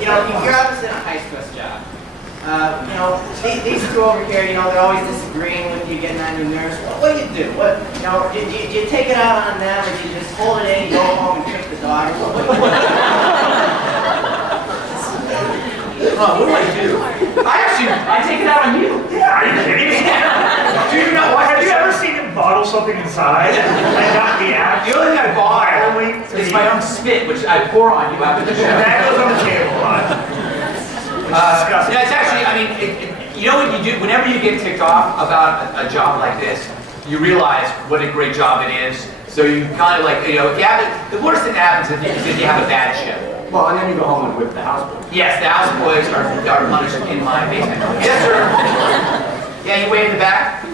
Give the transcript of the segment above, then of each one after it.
You know, you're obviously in a high-stress job. You know, these two over here, you know, they're always disagreeing with you, getting on your nerves. What do you do? What, you know, do you take it out on them, or do you just hold it in, go home, and kick the dog? What do I do? I take it out on you. Yeah, are you kidding me? Do you know what? Have you ever seen him bottle something inside and not the act? The only thing I bought is my own spit, which I pour on you after the show. That goes on the table a lot. Disgusting. Yeah, it's actually, I mean, you know what you do? Whenever you get ticked off about a job like this, you realize what a great job it is. So you kind of like, you know, if you have it, the worst thing that happens is if you have a bad shift. Well, and then you go home and whip the houseboy. Yes, the houseboys are punished in my basement. Yes, sir. Yeah, you way in the back.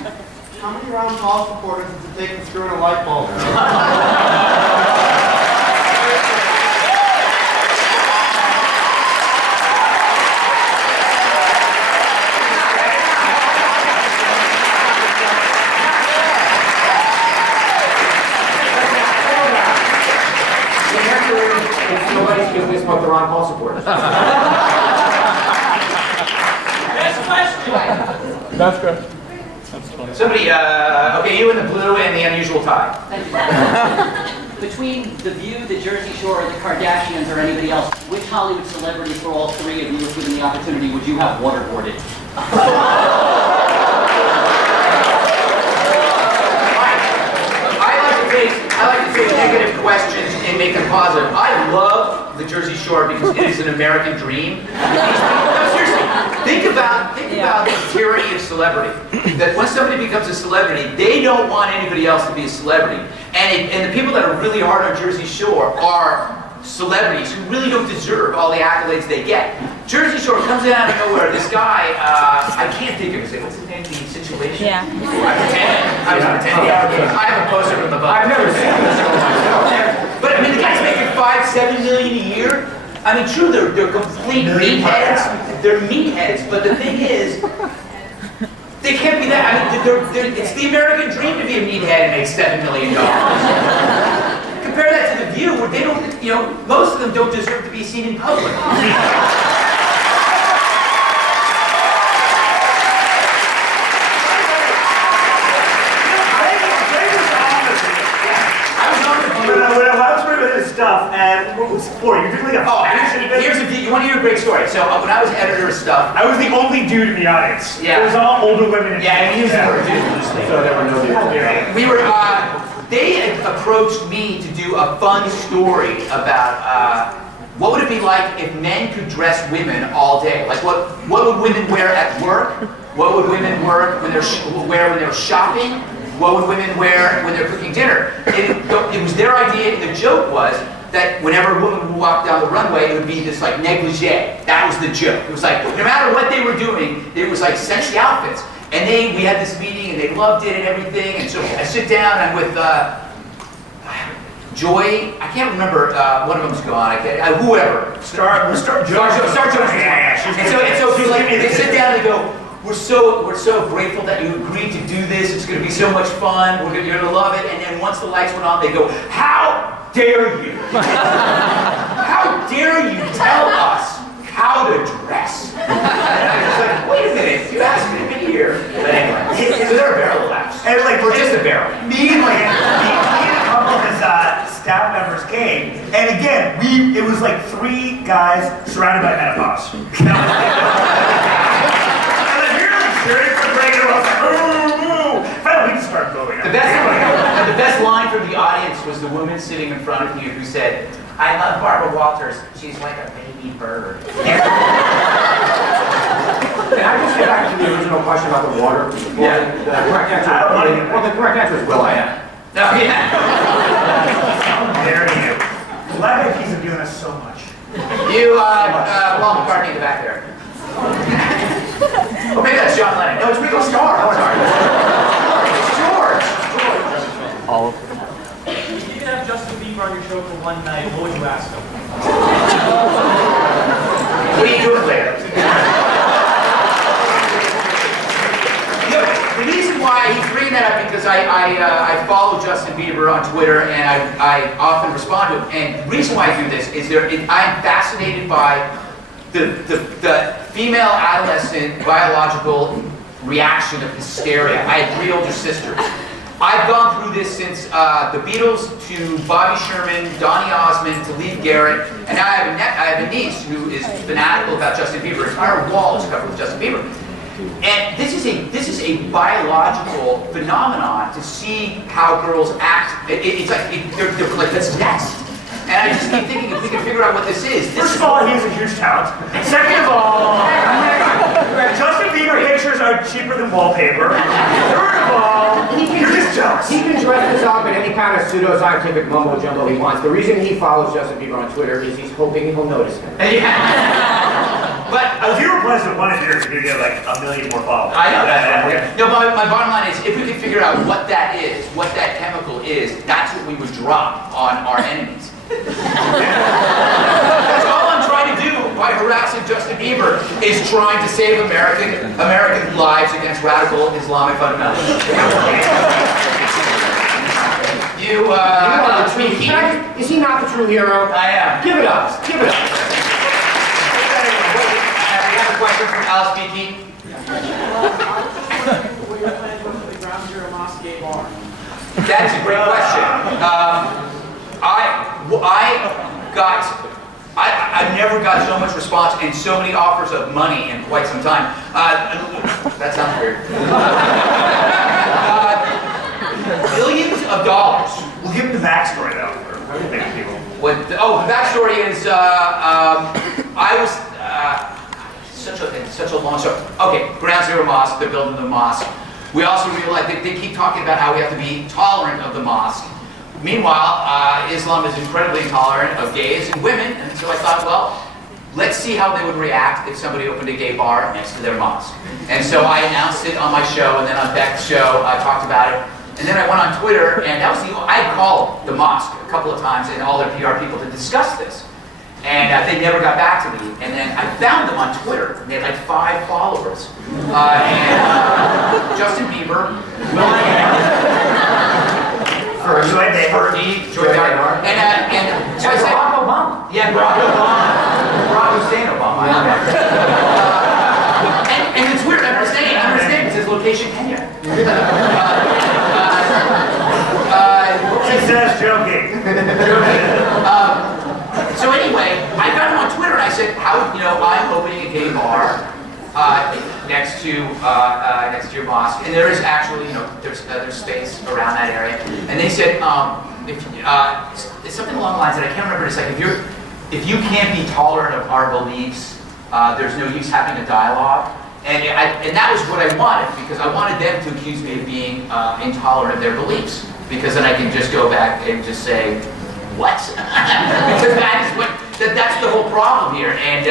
How many round pulse recorders does it take to screw in a light bulb? It's nobody's business but the Ron Paul supporters. Next question. That's good. Somebody, okay, you in the blue and the unusual tie. Between The View, The Jersey Shore, the Kardashians, or anybody else, which Hollywood celebrity for all three of you, if given the opportunity, would you have waterboarded? I like to take negative questions and make them positive. I love the Jersey Shore because it is an American dream. No, seriously, think about the tyranny of celebrity. That when somebody becomes a celebrity, they don't want anybody else to be a celebrity. And the people that are really hard on Jersey Shore are celebrities who really don't deserve all the accolades they get. Jersey Shore comes in out of nowhere. This guy, I can't think of his name. What's his name? The Situation? Yeah. I was pretending. I have a poster from the book. I've never seen this show myself. But I mean, the guy's making $5-7 million a year. I mean, true, they're complete meatheads. They're meatheads. But the thing is, they can't be that. I mean, it's the American dream to be a meathead and make $7 million. Compare that to The View, where they don't, you know, most of them don't deserve to be seen in public. Stuff and what was for you? Really Here's you want to hear a great story. So when I was editor of stuff, I was the only dude in the audience. Yeah. It was all older women. And yeah, and he was the word dude. So there were no dudes. We were, they approached me to do a fun story about what would it be like if men could dress women all day? Like what would women wear at work? What would women wear when they're shopping? What would women wear when they're cooking dinner? It was their idea, and the joke was that whenever a woman would walk down the runway, it would be this like negligee. That was the joke. It was like, no matter what they were doing, it was like sexy outfits. And we had this meeting, and they loved it and everything, and so I sit down, and I'm with Joy, I can't remember, one of them's gone, whoever. Star Jones. Yeah. And so like, they sit down and they go, we're so grateful that you agreed to do this. It's going to be so much fun. You're going to love it. And then once the lights went on, they go, how dare you? How dare you tell us how to dress? And I was like, wait a minute, you asked me to be here. But anyway, so they're a barrel of laughs. And like, we're just a barrel. Me and a couple of his staff members came, and again, it was like 3 guys surrounded by menopause. Finally, we can start going. The best line from the audience was the woman sitting in front of you who said, "I love Barbara Walters. She's like a baby bird." Can I just get back to the original question about the water? Yeah. The correct answer. Well, the correct answer is Will I Am. No, yeah. There you go. Glad that he's doing us so much. You, Paul McCartney in the back there. Oh, maybe that's John Lennon. No, it's Ringo Starr. Oh, sorry. It's George. All of them. If you could have Justin Bieber on your show for one night, what would you ask him? What are you doing later? The reason why he's bringing that up because I I follow Justin Bieber on Twitter, and I often respond to him. And the reason why I do this is I'm fascinated by the female adolescent biological reaction of hysteria. I have 3 older sisters. I've gone through this since the Beatles to Bobby Sherman, Donny Osmond, to Lee Garrett, and now I have a niece who is fanatical about Justin Bieber. Her entire wall is covered with Justin Bieber. And this is a biological phenomenon to see how girls act. It's like they're like this next. And I just keep thinking, if we can figure out what this is. First of all, he's a huge talent. Second of all, Justin Bieber pictures are cheaper than wallpaper. Third of all, you're just jealous. He can dress this up in any kind of pseudo-scientific mumbo-jumbo he wants. The reason he follows Justin Bieber on Twitter is he's hoping he'll notice him. Yeah. But if you replace it 1 year, you're gonna get like 1 million more followers. I know that. No, my bottom line is, if we can figure out what that is, what that chemical is, that's what we would drop on our enemies. That's all I'm trying to do by harassing Justin Bieber is trying to save American lives against radical Islamic fundamentalists. You are the true hero. Is he not the true hero? I am. Give it up. Give it up. We have a question from Alice Beakey. What your plans were for the Ground Zero Mosque gay bar? That's a great question. I never got so much response and so many offers of money in quite some time. That sounds weird. Billions of dollars. We'll give him the backstory though. For people. The backstory is I was such a long story. Okay, Ground Zero Mosque. They're building the mosque. We also realize they keep talking about how we have to be tolerant of the mosque. Meanwhile, Islam is incredibly intolerant of gays and women, and so I thought, well, let's see how they would react if somebody opened a gay bar next to their mosque. And so I announced it on my show, and then on Beck's show, I talked about it. And then I went on Twitter, and that was I called the mosque a couple of times and all their PR people to discuss this. And they never got back to me. And then I found them on Twitter. They had like 5 followers. Justin Bieber, Will Joy Behar. Joy Behar. And so I said, Barack Obama. yeah, Barack Obama. Barack Hussein Obama. And it's weird. I'm understanding. It says location Kenya. She says joking. So anyway, I found him on Twitter and I said, I'm opening a gay bar next to your mosque, and there is actually, there's space around that area. And they said, it's something along the lines that I can't remember. It's like if you can't be tolerant of our beliefs, there's no use having a dialogue. And that was what I wanted, because I wanted them to accuse me of being intolerant of their beliefs, because then I can just go back and just say, what? Because that's the whole problem here. And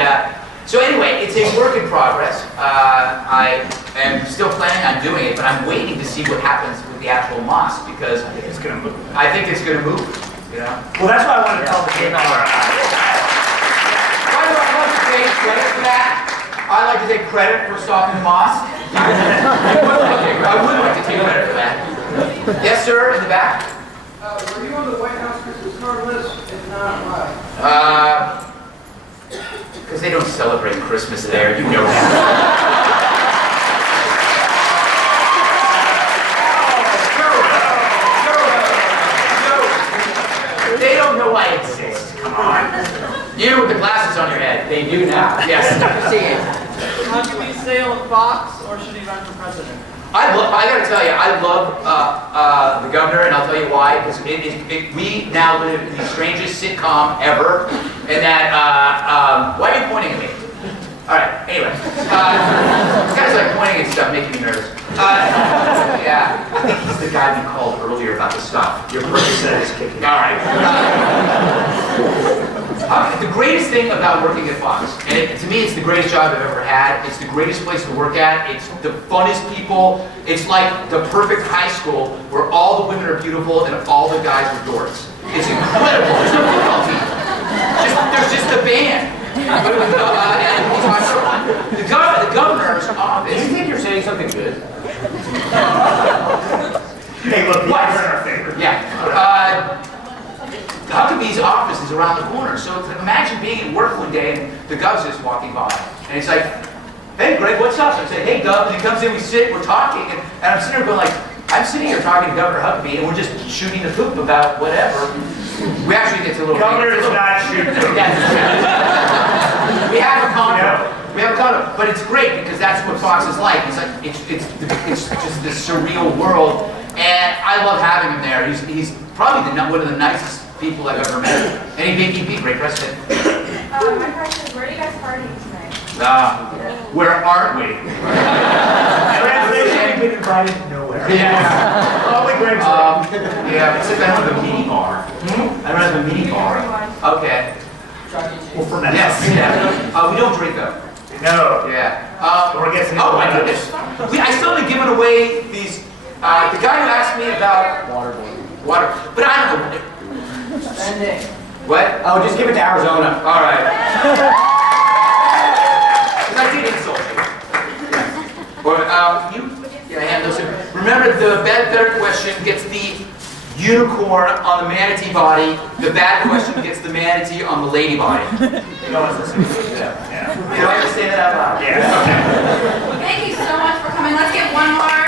so anyway, it's a work in progress. I am still planning on doing it, but I'm waiting to see what happens with the actual mosque, because I think it's going to move. I think it's going to move. Well, that's why I wanted to tell the gay bar. Why do I want to take credit for that? I like to take credit for stopping the mosque. I would like to take credit for that. Yes, sir, in the back. Were you on the White House Christmas card list? If not, why? Because they don't celebrate Christmas there, you know that. They don't know I exist, come on. You with the glasses on your head. They do now. Yes. See it. How do we sail a fox, or should he run for president? I gotta tell you, I love the governor, and I'll tell you why. Because we now live in the strangest sitcom ever, and that, why are you pointing at me? All right, anyway. This guy's like pointing at stuff, making me nervous. Yeah, I think he's the guy we called earlier about the stuff. Your person is kicking. All right. The greatest thing about working at Fox, and to me it's the greatest job I've ever had, it's the greatest place to work at, it's the funnest people, it's like the perfect high school where all the women are beautiful and all the guys are dorks. It's incredible, there's no football team. There's just the band. The governor's office. Do you think you're saying something good? Hey, look, Huckabee's office is around the corner. So imagine being at work one day and the Gov's just walking by. And it's like, hey, Greg, what's up? So I say, hey, Gov. And he comes in, we sit, we're talking. And I'm sitting here going like, I'm sitting here talking to Governor Huckabee, and we're just shooting the poop about whatever. We actually get to a little... Governor is not shooting. We have a convo. We have a convo. But it's great because that's what Fox is like. It's like, it's just this surreal world. And I love having him there. He's probably one of the nicest people I've ever met. And he'd be great president. My question is, where are you guys partying tonight? Where aren't we? Translation, we've been invited nowhere. Yeah. Only Greg's Yeah, except I don't have a mini bar. I don't have a mini bar. Okay. Well, for now. Yes. Yeah. We don't drink though. No. Yeah. Or guessing. Oh my goodness. I still haven't given away these. The guy who asked me about water, but I don't know. Spending. What? Oh, just give it to Arizona. All right. Because I did insult you. Or you? Yeah, hand those in. Remember, the better question gets the unicorn on the manatee body. The bad question gets the manatee on the lady body. No one's listening. Yeah. You don't have to say that out loud. Yeah. Okay. Thank you so much for coming. Let's get one more